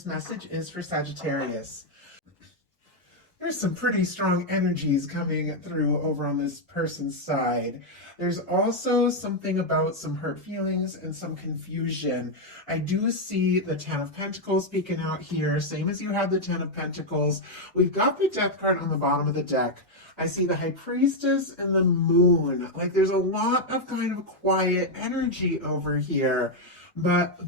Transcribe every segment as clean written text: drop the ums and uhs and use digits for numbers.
this message is for Sagittarius. There's some pretty strong energies coming through over on this person's side. There's also something about some hurt feelings and some confusion. I do see the Ten of Pentacles speaking out here, same as you had the Ten of Pentacles. We've got the Death card on the bottom of the deck. I see the High Priestess and the Moon. Like there's a lot of kind of quiet energy over here. But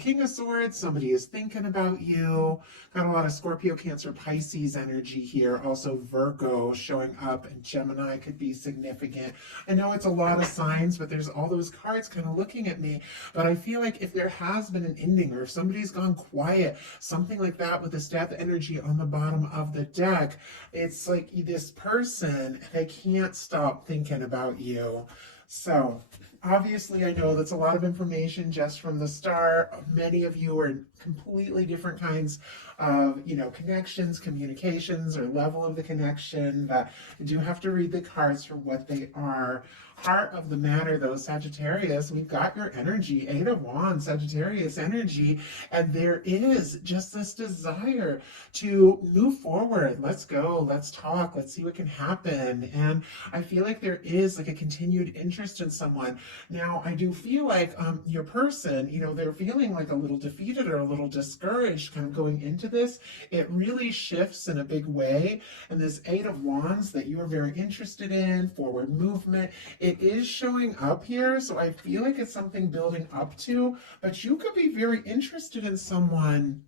King of Swords, somebody is thinking about you. Got a lot of Scorpio, Cancer, Pisces energy here. Also Virgo showing up, and Gemini could be significant. I know it's a lot of signs, but there's all those cards kind of looking at me. But I feel like if there has been an ending, or if somebody's gone quiet, something like that with this death energy on the bottom of the deck, it's like this person, they can't stop thinking about you. So obviously, I know that's a lot of information just from the start. Many of you are in completely different kinds of, connections, communications, or level of the connection, but you do have to read the cards for what they are. Heart of the matter, though, Sagittarius, we've got your energy, Eight of Wands, Sagittarius energy, and there is just this desire to move forward. Let's go, let's talk, let's see what can happen. And I feel like there is like a continued interest in someone. Now, I do feel like your person, they're feeling like a little defeated or a little discouraged kind of going into this. It really shifts in a big way. And this Eight of Wands that you are very interested in, forward movement, it is showing up here. So I feel like it's something building up to, but you could be very interested in someone,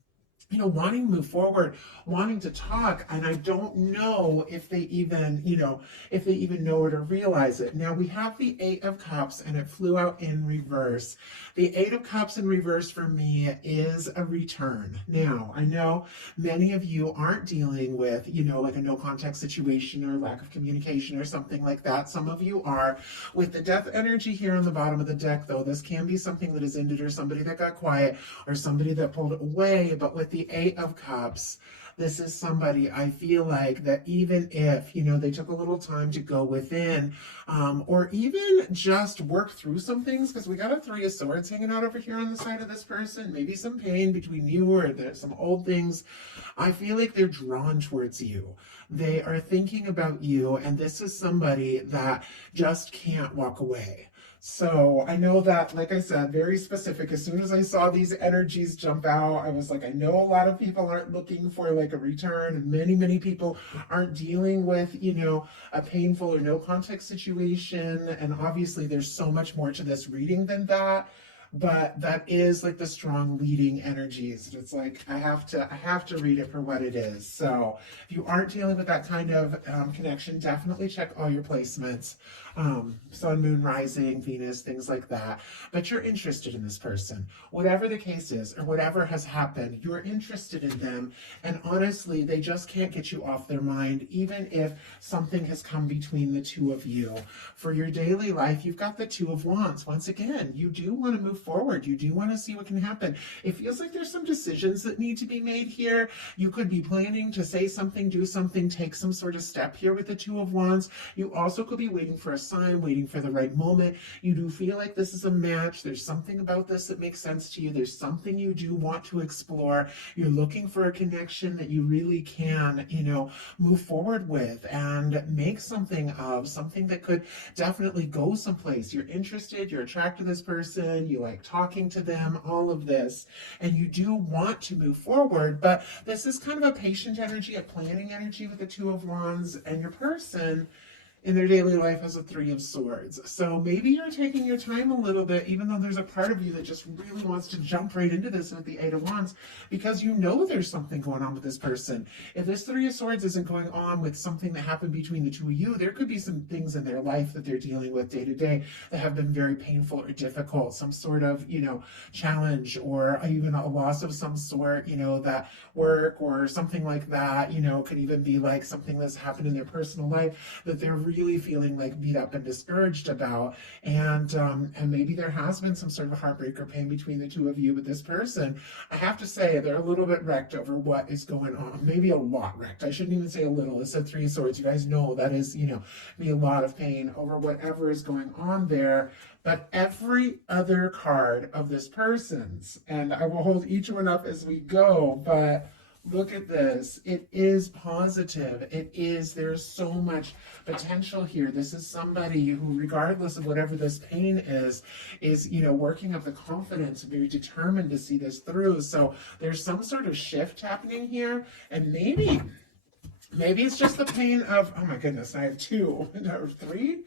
wanting to move forward, wanting to talk, and I don't know if they even, know it or realize it. Now we have the Eight of Cups, and it flew out in reverse. The Eight of Cups in reverse for me is a return. Now, I know many of you aren't dealing with, like a no contact situation or lack of communication or something like that. Some of you are. With the death energy here on the bottom of the deck, though, this can be something that has ended, or somebody that got quiet, or somebody that pulled away. But with the Eight of Cups, this is somebody, I feel like, that even if, they took a little time to go within, or even just work through some things, because we got a Three of Swords hanging out over here on the side of this person, maybe some pain between you, or there's some old things. I feel like they're drawn towards you. They are thinking about you, and this is somebody that just can't walk away. So I know that, like I said, very specific. As soon as I saw these energies jump out, I was like, I know a lot of people aren't looking for like a return, and many people aren't dealing with, a painful or no contact situation. And obviously there's so much more to this reading than that. But that is like the strong leading energies. It's like I have to read it for what it is. So if you aren't dealing with that kind of connection, definitely check all your placements. Sun, moon, rising, Venus, things like that. But you're interested in this person. Whatever the case is, or whatever has happened, you're interested in them. And honestly, they just can't get you off their mind, even if something has come between the two of you. For your daily life, you've got the Two of Wands. Once again, you do want to move forward. You do want to see what can happen. It feels like there's some decisions that need to be made here. You could be planning to say something, do something, take some sort of step here with the Two of Wands. You also could be waiting for a sign, waiting for the right moment. You do feel like this is a match. There's something about this that makes sense to you. There's something you do want to explore. You're looking for a connection that you really can, move forward with and make something of, something that could definitely go someplace. You're interested, you're attracted to this person, you like talking to them, all of this, and you do want to move forward. But this is kind of a patient energy, a planning energy with the Two of Wands, and your person in their daily life has a Three of Swords. So maybe you're taking your time a little bit, even though there's a part of you that just really wants to jump right into this with the Eight of Wands, because there's something going on with this person. If this Three of Swords isn't going on with something that happened between the two of you, there could be some things in their life that they're dealing with day to day that have been very painful or difficult, some sort of, challenge, or even a loss of some sort, that work or something like that, could even be like something that's happened in their personal life that they're really feeling like beat up and discouraged about. And maybe there has been some sort of heartbreak or pain between the two of you. But this person, I have to say, they're a little bit wrecked over what is going on. Maybe a lot wrecked. I shouldn't even say a little. It said Three of Swords. You guys know that is, be a lot of pain over whatever is going on there. But every other card of this person's, and I will hold each one up as we go, but look at this. It is positive. There's so much potential here. This is somebody who, regardless of whatever this pain is, working up the confidence, very determined to see this through. So there's some sort of shift happening here, and maybe it's just the pain of, oh my goodness, I have two or three.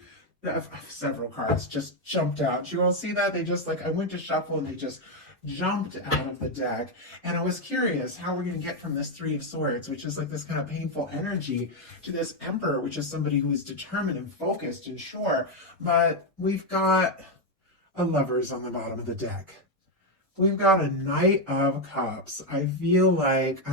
Several cards just jumped out. You all see that? They just I went to shuffle and they just jumped out of the deck. And I was curious how we're going to get from this Three of Swords, which is this kind of painful energy, to this Emperor, which is somebody who is determined and focused and sure. But we've got a Lovers on the bottom of the deck. We've got a Knight of Cups. I feel like,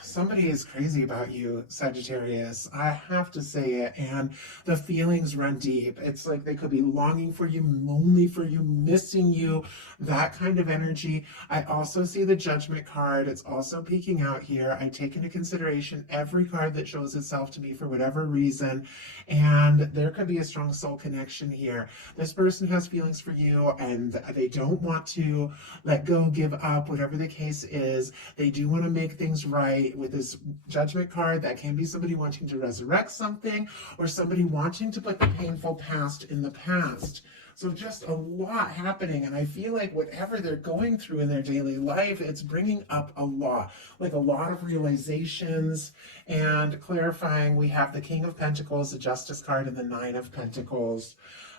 somebody is crazy about you, Sagittarius. I have to say it. And the feelings run deep. It's like they could be longing for you, lonely for you, missing you, that kind of energy. I also see the Judgment card. It's also peeking out here. I take into consideration every card that shows itself to me for whatever reason. And there could be a strong soul connection here. This person has feelings for you and they don't want to let go, give up, whatever the case is. They do want to make things right. With this Judgment card, that can be somebody wanting to resurrect something or somebody wanting to put the painful past in the past. So just a lot happening, and I feel like whatever they're going through in their daily life, it's bringing up a lot of realizations and clarifying. We have the King of Pentacles, the Justice card, and the Nine of Pentacles.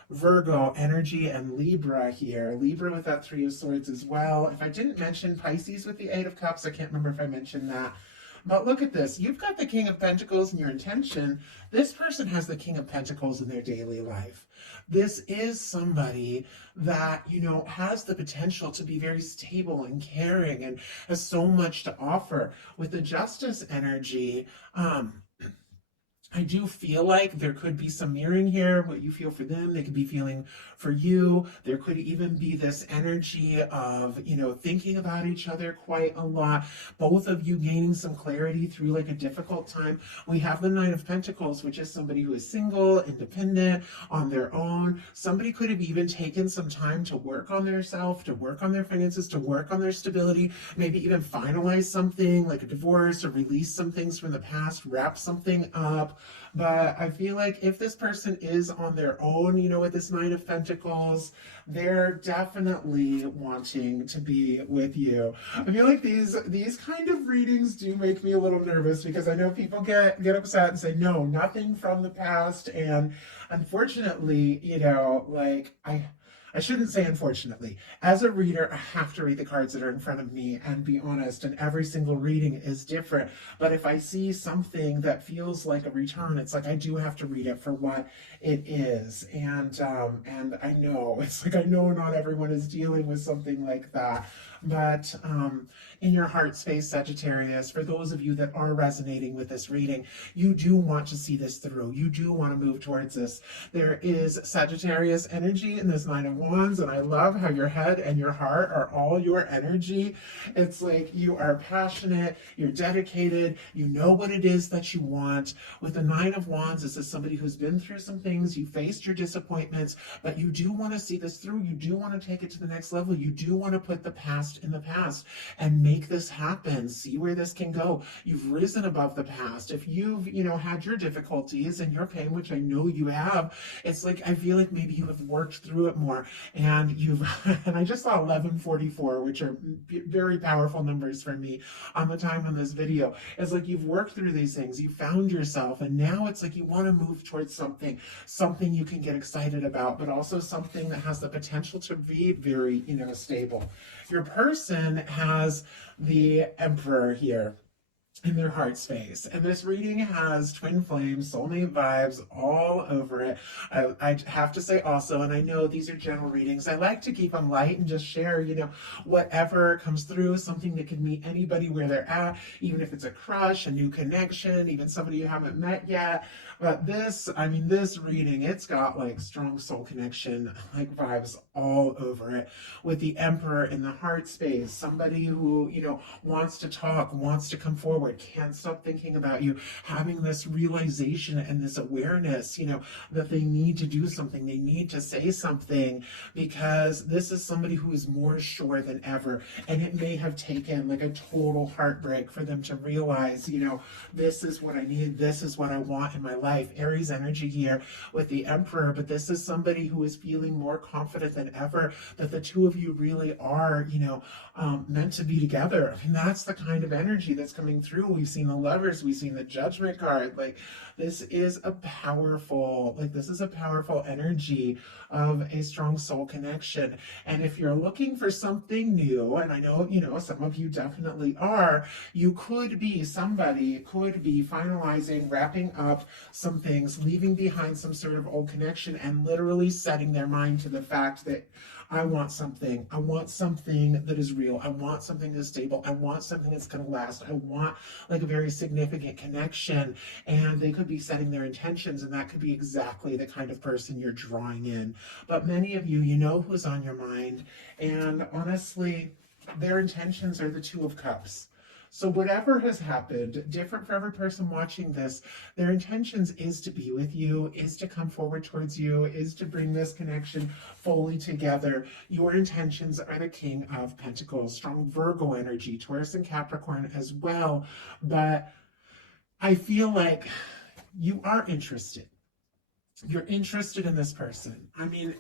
Virgo energy and Libra here. Libra with that Three of Swords as well. If I didn't mention Pisces with the Eight of Cups, I can't remember if I mentioned that. But look at this. You've got the King of Pentacles in your intention. This person has the King of Pentacles in their daily life. This is somebody that, has the potential to be very stable and caring and has so much to offer. With the Justice energy, I do feel like there could be some mirroring here. What you feel for them, they could be feeling for you. There could even be this energy of, thinking about each other quite a lot. Both of you gaining some clarity through a difficult time. We have the Nine of Pentacles, which is somebody who is single, independent, on their own. Somebody could have even taken some time to work on their self, to work on their finances, to work on their stability, maybe even finalize something like a divorce or release some things from the past, wrap something up. But I feel like if this person is on their own, with this Nine of Pentacles, they're definitely wanting to be with you. I feel like these kind of readings do make me a little nervous because I know people get upset and say, no, nothing from the past. And unfortunately, I shouldn't say unfortunately. As a reader, I have to read the cards that are in front of me and be honest, and every single reading is different. But if I see something that feels like a return, it's I do have to read it for what it is. And I know, I know not everyone is dealing with something like that. But in your heart space, Sagittarius, for those of you that are resonating with this reading, you do want to see this through. You do want to move towards this. There is Sagittarius energy in this Nine of Wands, and I love how your head and your heart are all your energy. It's you are passionate, you're dedicated, you know what it is that you want. With the Nine of Wands, this is somebody who's been through some things, you faced your disappointments, but you do want to see this through. You do want to take it to the next level. You do want to put the past in the past and make this happen. See where this can go. You've risen above the past. If you've, had your difficulties and your pain, which I know you have, it's I feel like maybe you have worked through it more and and I just saw 1144, which are very powerful numbers for me on the time on this video. It's you've worked through these things, you found yourself, and now it's you want to move towards something you can get excited about, but also something that has the potential to be very, stable. Your person has the Emperor here. in their heart space. And this reading has twin flames, soulmate vibes all over it. I have to say also, and I know these are general readings, I like to keep them light and just share, whatever comes through, something that can meet anybody where they're at, even if it's a crush, a new connection, even somebody you haven't met yet. But this reading, it's got like strong soul connection, like vibes all over it, with the Emperor in the heart space, somebody who, wants to talk, wants to come forward, can't stop thinking about you, having this realization and this awareness, that they need to do something, they need to say something, because this is somebody who is more sure than ever. And it may have taken like a total heartbreak for them to realize, this is what I need, this is what I want in my life. Aries energy here with the Emperor, but this is somebody who is feeling more confident than ever that the two of you really are, meant to be together. I mean, that's the kind of energy that's coming through. We've seen the Lovers, we've seen the Judgment card. Like, this is a powerful energy of a strong soul connection. And if you're looking for something new, and I know, some of you definitely are, somebody could be finalizing, wrapping up some things, leaving behind some sort of old connection, and literally setting their mind to the fact that I want something that is real. I want something that's stable. I want something that's going to last. I want like a very significant connection. And they could be setting their intentions, and that could be exactly the kind of person you're drawing in. But many of you, who's on your mind. And honestly, their intentions are the Two of Cups. So whatever has happened, different for every person watching this, their intentions is to be with you, is to come forward towards you, is to bring this connection fully together. Your intentions are the King of Pentacles, strong Virgo energy, Taurus and Capricorn as well. But I feel like you are interested. You're interested in this person. I mean,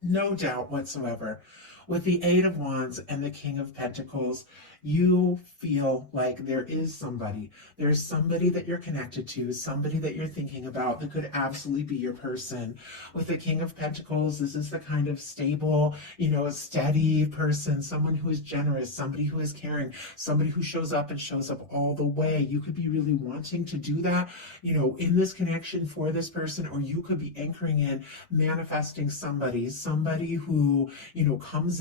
no doubt whatsoever. With the Eight of Wands and the King of Pentacles, you feel like there's somebody that you're connected to, somebody that you're thinking about that could absolutely be your person. With the King of Pentacles, this is the kind of stable, steady person, someone who is generous, somebody who is caring, somebody who shows up and shows up all the way. You could be really wanting to do that, in this connection for this person, or you could be anchoring in, manifesting somebody who, comes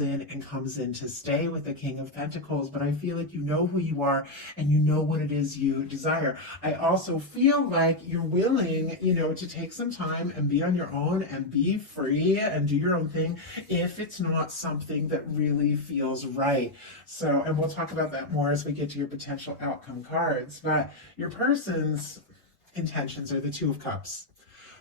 in to stay with the King of Pentacles. But I feel like you know who you are and you know what it is you desire. I also feel like you're willing, to take some time and be on your own and be free and do your own thing if it's not something that really feels right. So, and we'll talk about that more as we get to your potential outcome cards. But your person's intentions are the Two of Cups.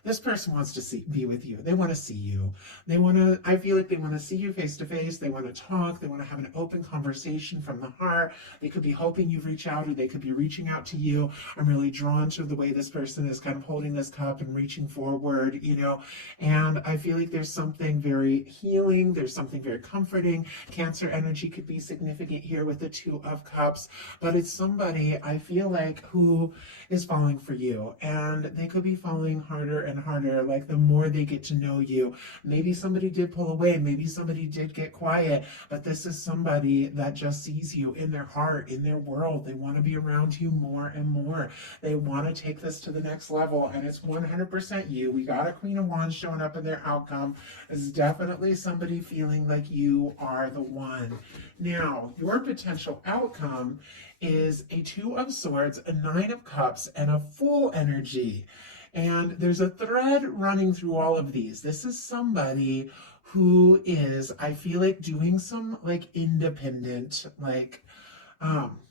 This person wants to be with you. They want to see you. I feel like they want to see you face to face. They want to talk. They want to have an open conversation from the heart. They could be hoping you reach out, or they could be reaching out to you. I'm really drawn to the way this person is kind of holding this cup and reaching forward, and I feel like there's something very healing. There's something very comforting. Cancer energy could be significant here with the Two of Cups, but it's somebody I feel like who is falling for you, and they could be falling harder and harder, like the more they get to know you. Maybe somebody did pull away, maybe somebody did get quiet, but this is somebody that just sees you in their heart, in their world. They want to be around you more and more. They want to take this to the next level, and it's 100% you. We got a Queen of Wands showing up in their outcome. This is definitely somebody feeling like you are the one. Now, your potential outcome is a Two of Swords, a Nine of Cups, and a Fool energy. And there's a thread running through all of these. This is somebody who is, I feel like, doing some like independent,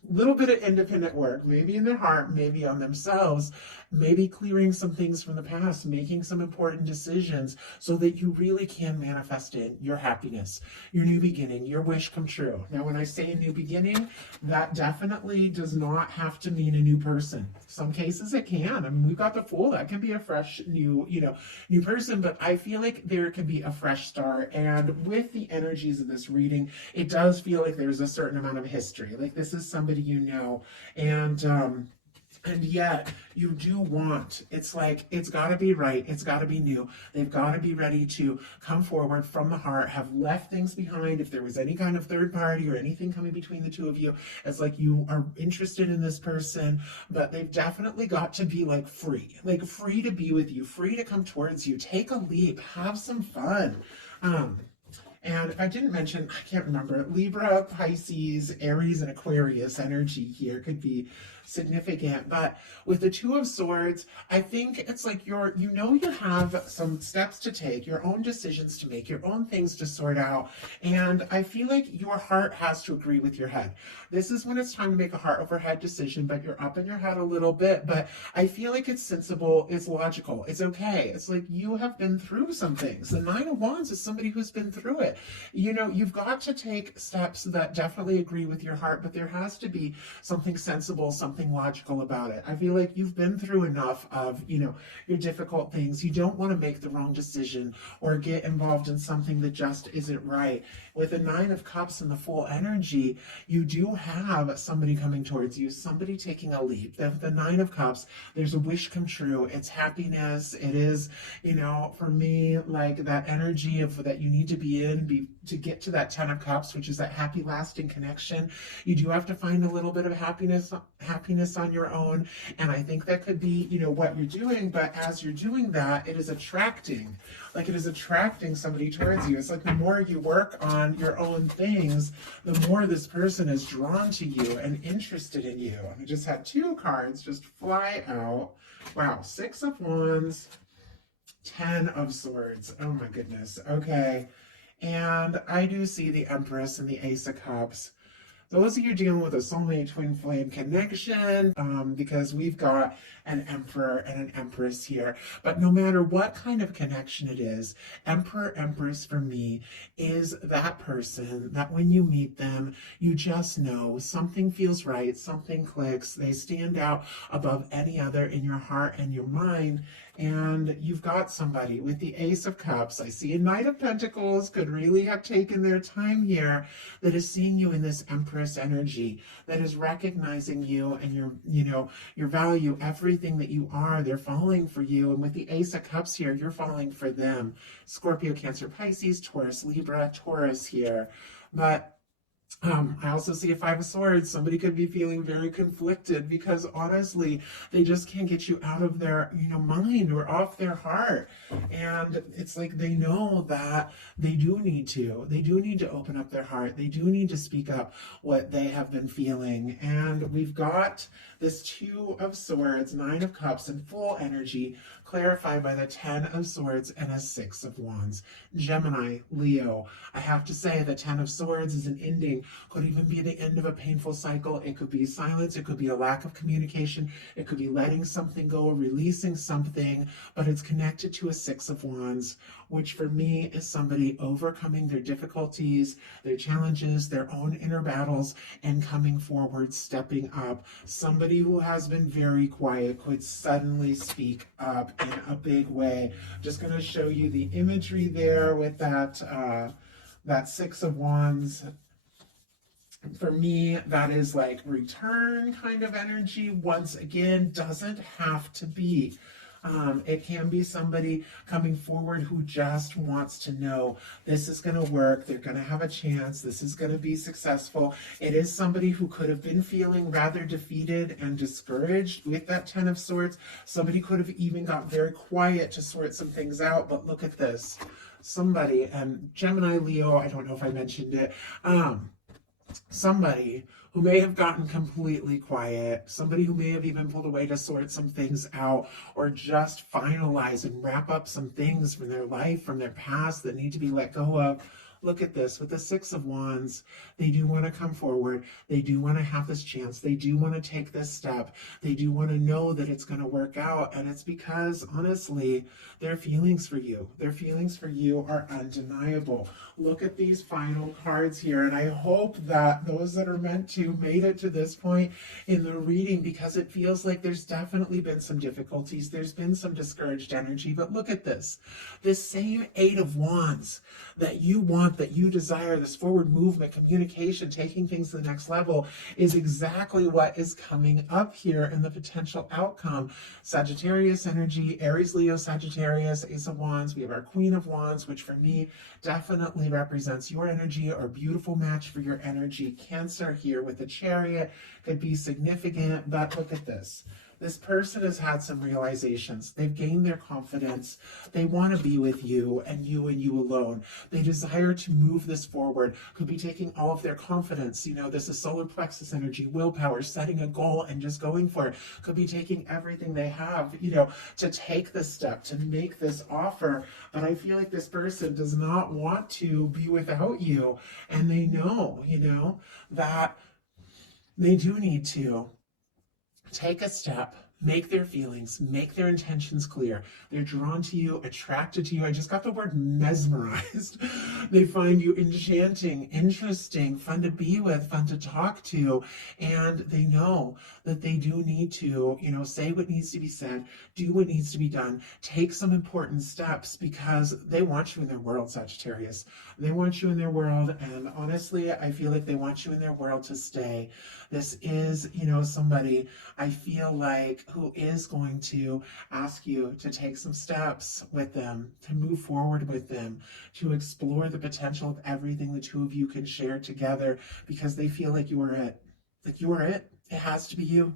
little bit of independent work, maybe in their heart, maybe on themselves, maybe clearing some things from the past, making some important decisions so that you really can manifest in your happiness, your new beginning, your wish come true. Now, when I say a new beginning, that definitely does not have to mean a new person. Some cases it can. I mean, we've got the Fool, that can be a fresh new person, but I feel like there can be a fresh start. And with the energies of this reading, it does feel like there's a certain amount of history. Like, this is somebody you know, and And yet you do want, it's like, it's got to be right, it's got to be new, they've got to be ready to come forward from the heart, have left things behind. If there was any kind of third party or anything coming between the two of you, it's like you are interested in this person, but they've definitely got to be like free to be with you, free to come towards you, take a leap, have some fun. And if I didn't mention, I can't remember, Libra, Pisces, Aries, and Aquarius energy here could be significant. But with the Two of Swords, I think it's like you have some steps to take, your own decisions to make, your own things to sort out. And I feel like your heart has to agree with your head. This is when it's time to make a heart over head decision, but you're up in your head a little bit. But I feel like it's sensible, it's logical, it's okay. It's like you have been through some things. The Nine of Wands is somebody who's been through it. You've got to take steps that definitely agree with your heart, but there has to be something sensible, something logical about it. I feel like you've been through enough of, your difficult things. You don't want to make the wrong decision or get involved in something that just isn't right. With the Nine of Cups and the full energy, you do have somebody coming towards you, somebody taking a leap. The Nine of Cups, there's a wish come true. It's happiness. It is, for me, like that energy of that you need to be in to get to that Ten of Cups, which is that happy, lasting connection. You do have to find a little bit of happiness on your own. And I think that could be, what you're doing. But as you're doing that, it is attracting somebody towards you. It's like the more you work on your own things, the more this person is drawn to you and interested in you. I just had two cards just fly out. Wow, Six of Wands, Ten of Swords. Oh my goodness. Okay. And I do see the Empress and the Ace of Cups. Those of you dealing with a soulmate twin flame connection, because we've got an Emperor and an Empress here. But no matter what kind of connection it is, Emperor, Empress for me is that person that when you meet them, you just know something feels right, something clicks, they stand out above any other in your heart and your mind. And you've got somebody with the Ace of Cups. I see a Knight of Pentacles could really have taken their time here, that is seeing you in this Empress energy, that is recognizing you and your value, everything that you are. They're falling for you. And with the Ace of Cups here, you're falling for them. Scorpio, Cancer, Pisces, Taurus, Libra, Taurus here. But I also see a Five of Swords. Somebody could be feeling very conflicted because honestly, they just can't get you out of their, mind or off their heart. And it's like they know that they do need to open up their heart. They do need to speak up what they have been feeling. And we've got this Two of Swords, Nine of Cups, and full energy clarified by the Ten of Swords and a Six of Wands. Gemini, Leo. I have to say the Ten of Swords is an ending. Could even be the end of a painful cycle. It could be silence. It could be a lack of communication. It could be letting something go, releasing something, but it's connected to a Six of Wands, which for me is somebody overcoming their difficulties, their challenges, their own inner battles, and coming forward, stepping up. Somebody who has been very quiet could suddenly speak up in a big way. Just going to show you the imagery there with that Six of Wands. For me, that is like return kind of energy. Once again, doesn't have to be. It can be somebody coming forward who just wants to know this is going to work. They're going to have a chance. This is going to be successful. It is somebody who could have been feeling rather defeated and discouraged with that Ten of Swords. Somebody could have even got very quiet to sort some things out. But look at this. Somebody, and Gemini, Leo, I don't know if I mentioned it, somebody who may have gotten completely quiet, somebody who may have even pulled away to sort some things out or just finalize and wrap up some things from their life, from their past that need to be let go of. Look at this, with the Six of Wands, they do want to come forward. They do want to have this chance. They do want to take this step. They do want to know that it's going to work out. And it's because, honestly, their feelings for you are undeniable. Look at these final cards here. And I hope that those that are meant to made it to this point in the reading, because it feels like there's definitely been some difficulties. There's been some discouraged energy. But look at this. This same Eight of Wands that you want step that you desire, this forward movement, communication, taking things to the next level, is exactly what is coming up here in the potential outcome. Sagittarius energy, Aries, Leo, Sagittarius, Ace of Wands. We have our Queen of Wands, which for me definitely represents your energy, or beautiful match for your energy. Cancer here with the Chariot could be significant, but look at this. This person has had some realizations. They've gained their confidence. They want to be with you and you alone. They desire to move this forward. Could be taking all of their confidence. You know, this is solar plexus energy, willpower, setting a goal and just going for it. Could be taking everything they have, you know, to take this step, to make this offer. But I feel like this person does not want to be without you. And they know, you know, that they do need to take a step, make their feelings, make their intentions clear. They're drawn to you, attracted to you. I just got the word mesmerized. They find you enchanting, interesting, fun to be with, fun to talk to. And they know that they do need to, you know, say what needs to be said, do what needs to be done, take some important steps, because they want you in their world, Sagittarius. They want you in their world. And honestly, I feel like they want you in their world to stay. This is, you know, somebody I feel like who is going to ask you to take some steps with them, to move forward with them, to explore the potential of everything the two of you can share together, because they feel like you are it. Like you are it. It has to be you.